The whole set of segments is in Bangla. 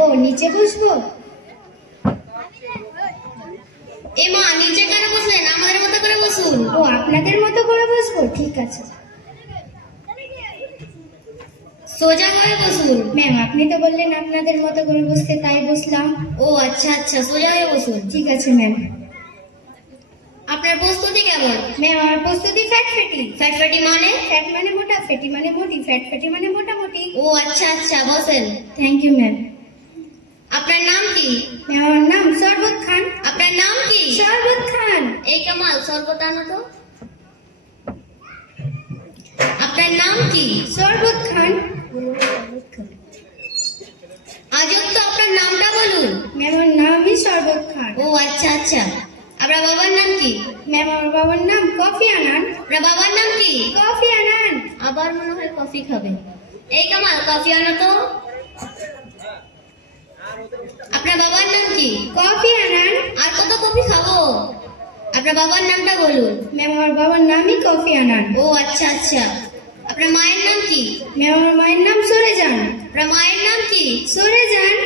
ও নিচে বসবো? এমা নিচে কেন বসলেন? আমাদের মতো করে বসুন। ও আপনাদের মতো করে বসবো, ঠিক আছে। সোজা হয়ে বসুন। ম্যাম আপনি তো বললেন আপনাদের মতো করে বসতে, তাই বসলাম। ও আচ্ছা আচ্ছা, সোজা হয়ে বসুন। ঠিক আছে ম্যাম। আপনার প্রস্তুতি কেমন? ম্যাম আমার প্রস্তুতি ফ্যাটফেটি। ফ্যাটফ্যাটি মানে? ফ্যাট মানে মোটা, ফেটি মানে মোটি, ফ্যাটফেটি মানে মোটামুটি। ও আচ্ছা আচ্ছা, বসেন। Thank you ma'am. আপনার নাম কি? ম্যাম আমার নাম শরবত খান। আপনার নাম কি? শরবত খান। এই কামাল, শরবত আনো তো। আপনার নাম কি? শরবত খান। আজব তো, আপনার নামটা বলুন। ম্যাম আমার নামই শরবত খান। ও আচ্ছা আচ্ছা, আপনার বাবার নাম কি? ম্যাম আমার বাবার নাম কফি আনান। আপনার বাবার নাম কি? কফি আনান। আবার মনে হয় কফি খাবে। এই কামাল, কফি আনো তো। আপনার বাবার নাম কি? কফি আনান। আর কত কফি খাবো? আপনার বাবার নামটা বলুন। ম্যাম আমার বাবার নামই কফি আনান। ও আচ্ছা আচ্ছা, আপনার মায়ের নাম কি? ম্যাম আমার মায়ের নাম সরে যান। আপনার মায়ের নাম কি? সরে যান।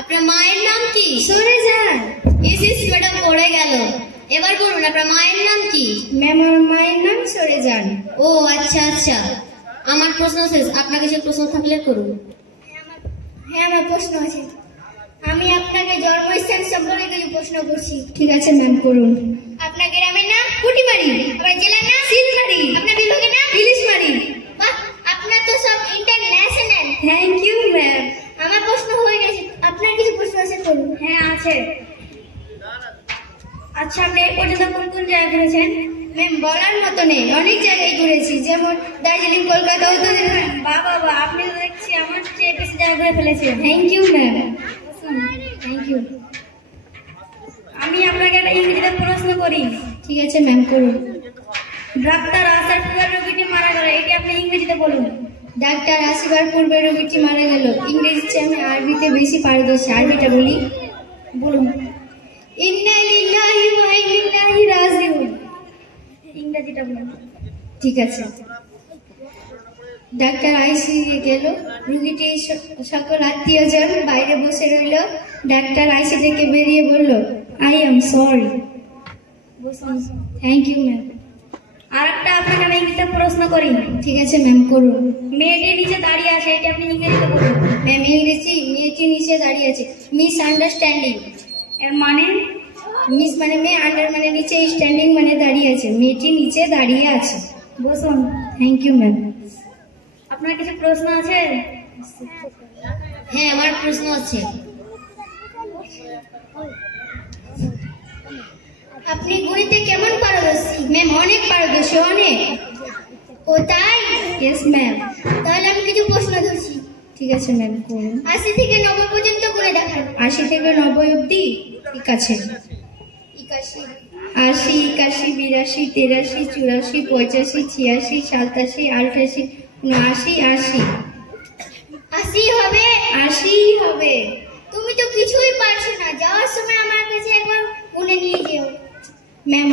আপনার মায়ের নাম কি? সরে যান। ইস ম্যাডাম পড়ে গেল। এবার বলুন, আপনার মায়ের নাম কি? ম্যাম আমার মায়ের নাম সরে যান। ও আচ্ছা আচ্ছা, আমার প্রশ্ন শেষ। আপনার কিছু প্রশ্ন থাকলে করুন। হ্যাঁ আমার প্রশ্ন আছে। আমি আপনাকে জন্মস্থান সম্পর্কে কিছু প্রশ্ন করছি। ঠিক আছে ম্যাম, করুন। আপনার গ্রামের নাম কুটিবাড়ি, আপনার জেলার নাম সিলমারি, আপনার বিভাগের নাম ইলিশমারি। বাহ, আপনার তো সব ইন্টারন্যাশনাল। Thank you ma'am. আমার প্রশ্ন হয়ে গেছে, আপনার কিছু প্রশ্ন আছে করুন। হ্যাঁ আছে। আচ্ছা আপনি এই পর্যন্ত কোন কোন জায়গায় ঘুরেছেন? ম্যাম বলার মতো নেই, অনেক জায়গায় ঘুরেছি, যেমন দার্জিলিং, কলকাতা, বাবা আপনি তো দেখছি আমার চেয়ে বেশি জায়গা ঘুরে ফেলেছেন। Thank you ma'am. Thank you. আমি আপনাকে একটা ইংরেজিতে প্রশ্ন করি। ঠিক আছে ম্যাম, করুন। ডাক্তার আসার পূর্বে রোগীটি মারা গেল, এটি আপনি ইংরেজিতে বলুন। ডাক্তার আসবার পূর্বে রোগীটি মারা গেল। ইংরেজি চেয়ে আমি আরবিতে বেশি পারদর্শী, আরবিটা বলি। বলুন। ইন্না লিল্লাহি ওয়া ইন্না ইলাইহি রাজিউন। ইংরেজিটা বলুন। ঠিক আছে। ডাক্তার আইসিইউ গেল, রোগীটি সকল আত্মীয়জন বাইরে বসে রইল। ডাক্তার আইসি থেকে বেরিয়ে বলল, I am sorry. Thank you ma'am. আর একটা আপনাকে আমি ইংরেজিতে প্রশ্ন করি। ঠিক আছে ম্যাম, করুন। মেয়েটি নিচে দাঁড়িয়ে আছে, এটা আপনি ইংরেজিতে বলুন। ম্যাম ইংরেজি, মেয়েটি নিচে দাঁড়িয়ে আছে। Miss understanding. এর মানে? মিস মানে মেয়ে, আন্ডার মানে নিচে, স্ট্যান্ডিং মানে দাঁড়িয়ে আছে। মেয়েটি নিচে দাঁড়িয়ে আছে। বসুন। Thank you ma'am. আপনার কিছু প্রশ্ন আছে? হ্যাঁ আমার প্রশ্ন আছে। আপনি গণিতে কেমন পারদর্শী? ম্যাম অনেক পারদর্শী, অনেক। ও তাই? Yes ma'am. তাহলে আমি কিছু প্রশ্ন ধরছি। ঠিক আছে ম্যাম, করুন। ৮০ থেকে ৯০ পর্যন্ত করে দেখান। ৮০ থেকে ৯০ অবধি? ঠিক আছে। ৮০, ৮১, ৮২, ৮৩, ৮৪, ৮৫, ৮৬, ৮৭, ৮৮, ৮৯, ৮০। ৮০ হবে? ৮০ হবে। তুমি তো কিছুই পারছো না, যাওয়ার সময় আমার কাছে একবার বলে নিয়ে যেও। ম্যাম